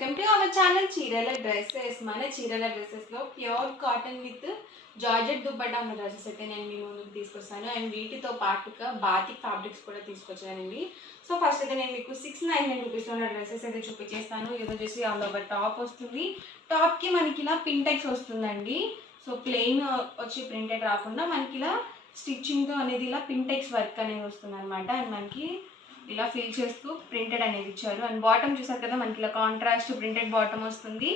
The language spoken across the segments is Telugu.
వెల్కమ్ టు అవర్ ఛానల్ చీరల డ్రెస్సెస్. మన చీరల డ్రెస్సెస్లో pure cotton with georgette dupatta ఉన్న డ్రెస్సెస్ అయితే నేను మీ ముందుకు తీసుకొస్తాను. అండ్ వీటితో పాటుగా బాతిక్ ఫ్యాబ్రిక్స్ కూడా తీసుకొచ్చానండి. సో ఫస్ట్ అయితే నేను మీకు 699 రూపీస్లో ఉన్న డ్రెస్సెస్ అయితే చూపించేస్తాను. ఇది వచ్చేసి ఆల్ ఓవర్ టాప్ వస్తుంది. టాప్కి మనకి ఇలా పింటెక్స్ వస్తుందండి. సో ప్లెయిన్ వచ్చి ప్రింటెడ్ రాకుండా మనకి ఇలా స్టిచ్చింగ్తో అనేది ఇలా పింటెక్స్ వర్క్ అనేది వస్తుంది అనమాట. అండ్ మనకి ఇలా ఫిల్ చేస్తూ ప్రింటెడ్ అనేది ఇచ్చారు. అండ్ బాటమ్ చూసారు కదా, మనకి ఇలా కాంట్రాస్ట్ ప్రింటెడ్ బాటమ్ వస్తుంది.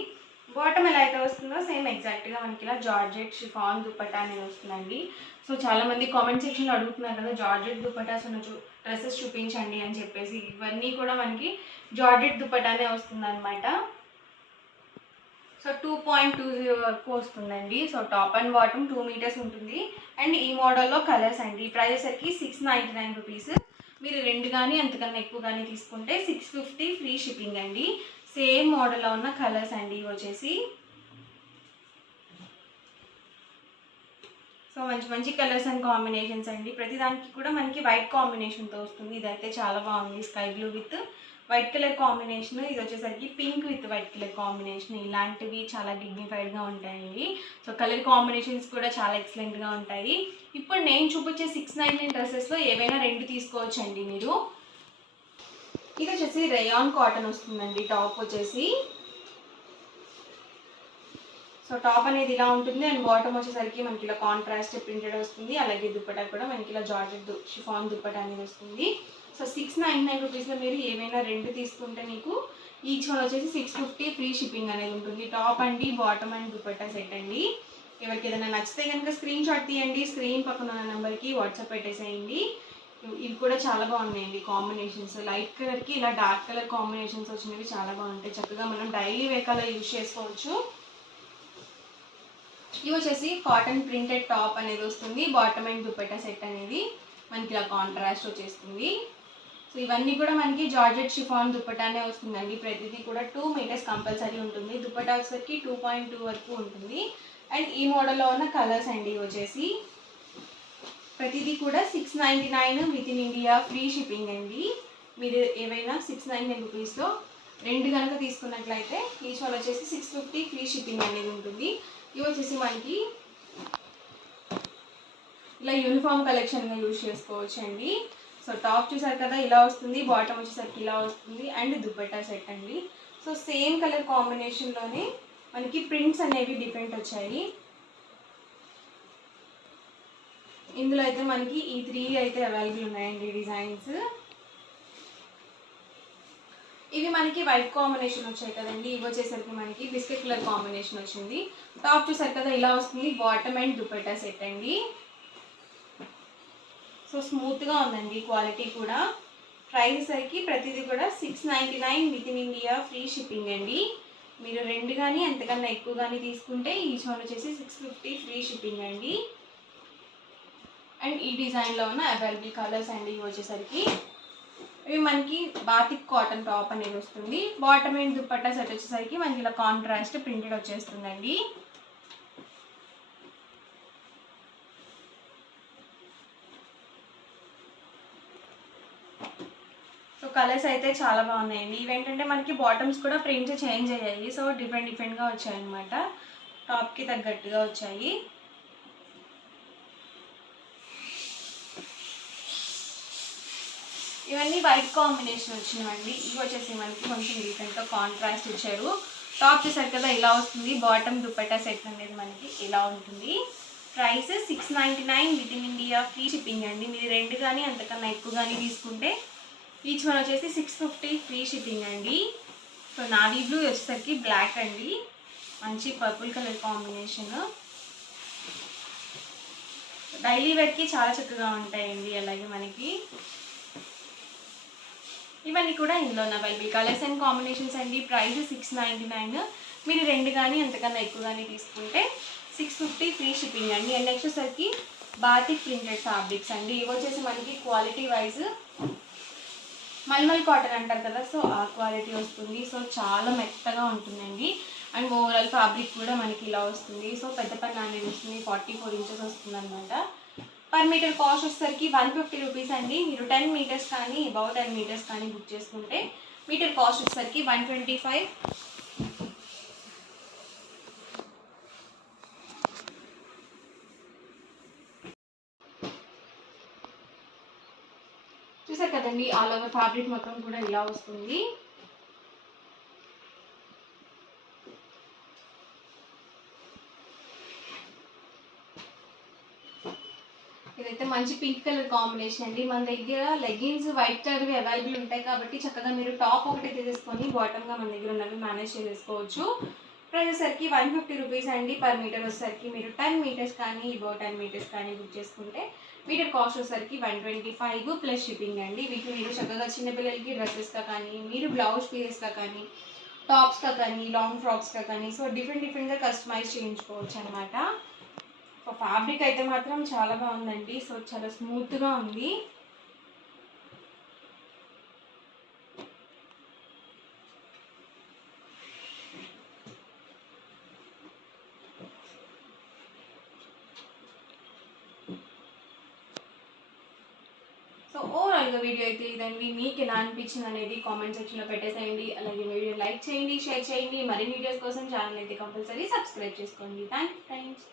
బాటమ్ ఎలా అయితే వస్తుందో సేమ్ ఎగ్జాక్ట్గా మనకి ఇలా జార్జెట్ షిఫాన్ దుప్పట్టా అనేది వస్తుందండి. సో చాలామంది కామెంట్ సెక్షన్లో అడుగుతున్నారు కదా, జార్జెట్ దుప్పటాస్ ఉన్న డ్రెస్సెస్ చూపించండి అని చెప్పేసి. ఇవన్నీ కూడా మనకి జార్జెట్ దుప్పటానే వస్తుంది అనమాట. సో 2.20 వరకు వస్తుందండి. So top and bottom 2 meters ఉంటుంది. అండ్ ఈ మోడల్లో కలర్స్ అండి. ప్రైస్ వచ్చి 699 రూపీస్. మీరు రెండు కానీ అంతకన్నా ఎక్కువ కానీ తీసుకుంటే 650 ఫ్రీ షిప్పింగ్ అండి. సేమ్ మోడల్లో ఉన్న కలర్స్ అండి ఇవి వచ్చేసి. సో మంచి మంచి కలర్స్ అండ్ కాంబినేషన్స్ అండి. ప్రతిదానికి కూడా మనకి వైట్ కాంబినేషన్తో వస్తుంది. ఇదైతే చాలా బాగుంది, sky blue with white colour combination. ఇది వచ్చేసరికి pink with white colour combination. ఇలాంటివి చాలా డిగ్నిఫైడ్గా ఉంటాయండి. సో కలర్ కాంబినేషన్స్ కూడా చాలా ఎక్సలెంట్గా ఉంటాయి. ఇప్పుడు నేను చూపించే 699 డ్రెస్సెస్లో ఏవైనా రెండు తీసుకోవచ్చండి మీరు. ఇది వచ్చేసి రేయాన్ కాటన్ వస్తుందండి. టాప్ వచ్చేసి సో టాప్ అనేది ఇలా ఉంటుంది. అండ్ బాటమ్ వచ్చేసరికి మనకి ఇలా కాంట్రాస్ట్ ప్రింటెడ్ వస్తుంది. అలాగే దుప్పటా కూడా మనకి ఇలా జార్జెట్ షిఫాన్ దుప్పటా అనేది వస్తుంది. సో 699 రూపీస్లో మీరు ఏమైనా రెండు తీసుకుంటే మీకు ఈచ్ వన్ వచ్చేసి 650 ఫ్రీ షిప్పింగ్ అనేది ఉంటుంది. టాప్ అండి, బాటమ్ అండ్ దుప్పట్టా సెట్ అండి. ఎవరికి ఏదైనా నచ్చితే కనుక స్క్రీన్ షాట్ తీయండి. స్క్రీన్ పక్కన ఉన్న నెంబర్కి వాట్సాప్ పెట్టేసేయండి. ఇవి కూడా చాలా బాగున్నాయండి కాంబినేషన్స్. లైట్ కలర్కి ఇలా డార్క్ కలర్ కాంబినేషన్స్ వచ్చినవి చాలా బాగుంటాయి. చక్కగా మనం డైలీ వేర్ కలర్ యూజ్ చేసుకోవచ్చు. ఇవి వచ్చేసి కాటన్ ప్రింటెడ్ టాప్ అనేది వస్తుంది. బాటమ్ అండ్ దుప్పట్టా సెట్ అనేది మనకి ఇలా కాంట్రాస్ట్ వచ్చేస్తుంది. సో ఇవన్నీ కూడా మనకి జార్జెట్ షిఫాన్ దుప్పటానే వస్తుందండి. ప్రతిదీ కూడా 2 మీటర్స్ కంపల్సరీ ఉంటుంది. దుప్పటా వచ్చేసరికి 2.2 వరకు ఉంటుంది. అండ్ ఈ మోడల్లో ఉన్న కలర్స్ అండి వచ్చేసి. ప్రతిదీ కూడా 699 with in India free shipping అండి. మీరు ఏవైనా 699 రూపీస్లో రెండు కనుక తీసుకున్నట్లయితే ఈచ్ వన్ వచ్చేసి 650 ఫ్రీ షిప్పింగ్ అనేది ఉంటుంది. ఇవి వచ్చేసి మనకి ఇలా యూనిఫామ్ కలెక్షన్గా యూజ్ చేసుకోవచ్చు అండి. సో టాప్ చూసారు కదా ఇలా వస్తుంది, బాటమ్ వచ్చేసరికి ఇలా వస్తుంది. అండ్ దుప్పట్టా సెట్ అండి. సో సేమ్ కలర్ కాంబినేషన్లోనే మనకి ప్రింట్స్ అనేవి డిఫరెంట్ వచ్చాయి. ఇందులో అయితే మనకి ఈ 3 అయితే అవైలబుల్ ఉన్నాయండి డిజైన్స్. ఇవి మనకి వైట్ కాంబినేషన్ వచ్చాయి కదండి. ఇవి వచ్చేసరికి మనకి బిస్కెట్ కలర్ కాంబినేషన్ వచ్చింది. టాప్ చూసారు కదా ఇలా వస్తుంది, బాటమ్ అండ్ దుప్పట్టా సెట్ అండి. సో స్మూత్గా ఉందండి క్వాలిటీ కూడా. ప్రైస్ సరికి ప్రతిదీ కూడా 699 with in India free shipping అండి. మీరు రెండు కానీ అంతకన్నా ఎక్కువ కానీ తీసుకుంటే ఈచ్ వన్ వచ్చేసి 650 ఫ్రీ షిప్పింగ్ అండి. అండ్ ఈ డిజైన్లో ఉన్న అవైలబుల్ కలర్స్ అండి ఇవి వచ్చేసరికి. ఇవి మనకి బాతిక్ కాటన్ టాప్ అనేది వస్తుంది. బాటమ్ అండ్ దుప్పట్టా సెట్ వచ్చేసరికి మనకి ఇలా కాంట్రాస్ట్ ప్రింటెడ్ వచ్చేస్తుందండి. సో కలర్స్ అయితే చాలా బాగున్నాయండి. ఇవేంటంటే మనకి బాటమ్స్ కూడా ప్రింట్స్ చేంజ్ అయ్యాయి. సో డిఫరెంట్గా వచ్చాయి అనమాట. టాప్కి తగ్గట్టుగా వచ్చాయి. ఇవన్నీ వైట్ కాంబినేషన్ వచ్చినవండి. ఇవి వచ్చేసి మనకి కొంచెం డిఫరెంట్గా కాంట్రాస్ట్ ఇచ్చారు. టాప్ చూసారు కదా ఇలా వస్తుంది. బాటమ్ దుప్పట్టా సెట్ అనేది మనకి ఇలా ఉంటుంది. Price 699 with in India free shipping అండి. మీరు రెండు కానీ అంతకన్నా ఎక్కువ కానీ తీసుకుంటే ఈచ్ వన్ వచ్చేసి 650 ఫ్రీ షిప్పింగ్ అండి. సో నావీ బ్లూ వచ్చేసరికి బ్లాక్ అండి. మంచి పర్పుల్ కలర్ కాంబినేషన్. డైలీ వేర్కి చాలా చక్కగా ఉంటాయండి. అలాగే మనకి ఇవన్నీ కూడా ఇందులో ఉన్న అవైలబుల్ కలర్స్ అండ్ కాంబినేషన్స్ అండి. ప్రైస్ 699. మీరు రెండు కానీ అంతకన్నా ఎక్కువ కానీ తీసుకుంటే 650 ఫ్రీ షిప్పింగ్ అండి. అండ్ నెక్స్ట్ వచ్చేసరికి బాతిక్ ప్రింటెడ్ ఫ్యాబ్రిక్స్ అండి. ఇవి వచ్చేసి మనకి క్వాలిటీ వైజ్ మల్మల్ కాటన్ అంటారు కదా, సో ఆ క్వాలిటీ వస్తుంది. సో చాలా మెత్తగా ఉంటుందండి. అండ్ ఓవరాల్ ఫ్యాబ్రిక్ కూడా మనకి ఇలా వస్తుంది. సో పెద్ద పని అనేది వస్తుంది. 44 ఇంచెస్ వస్తుంది అనమాట. పర్ మీటర్ కాస్ట్ వచ్చేసరికి 150 రూపీస్ అండి. మీరు 10 మీటర్స్ కానీ అబౌట్ 10 మీటర్స్ కానీ బుక్ చేసుకుంటే మీటర్ కాస్ట్ వచ్చేసరికి 125 చూడండి ఆల్ ఓవర్ ఫ్యాబ్రిక్ మొత్తం కూడా ఇలా వస్తుంది. ఇదైతే మంచి పింక్ కలర్ కాంబినేషన్ అండి. మన దగ్గర లెగ్గిన్స్ వైట్ కలర్వి అవైలబుల్ ఉంటాయి కాబట్టి చక్కగా మీరు టాప్ ఒకటి తీసేసుకొని బాటమ్గా మన దగ్గర ఉన్నవి మేనేజ్ చేసేసుకోవచ్చు. ప్రైస్ వచ్చేసరికి 150 రూపీస్ అండి. పర్ మీటర్ వచ్చేసరికి మీరు 10 మీటర్స్ కానీ ఇబో 10 మీటర్స్ కానీ బుక్ చేసుకుంటే మీటర్ కాస్ట్ వచ్చేసరికి 125 ప్లస్ షిప్పింగ్ అండి. వీటిని మీరు చక్కగా చిన్నపిల్లలకి డ్రెస్సెస్గా కానీ, మీరు బ్లౌజ్ పీసెస్గా కానీ, టాప్స్గా కానీ, లాంగ్ ఫ్రాక్స్గా కానీ, సో డిఫరెంట్గా కస్టమైజ్ చేయించుకోవచ్చు అనమాట. సో ఫ్యాబ్రిక్ అయితే మాత్రం చాలా బాగుందండి. సో చాలా స్మూత్గా ఉంది. సో ఓవరాల్గా వీడియో అయితే ఇదండి. మీకు ఎలా అనిపించింది అనేది కామెంట్ సెక్షన్లో పెట్టేసేయండి. అలాగే వీడియో లైక్ చేయండి, షేర్ చేయండి. మరిన్ని వీడియోస్ కోసం ఛానల్ అయితే కంపల్సరీ సబ్స్క్రైబ్ చేసుకోండి. Thank you friends.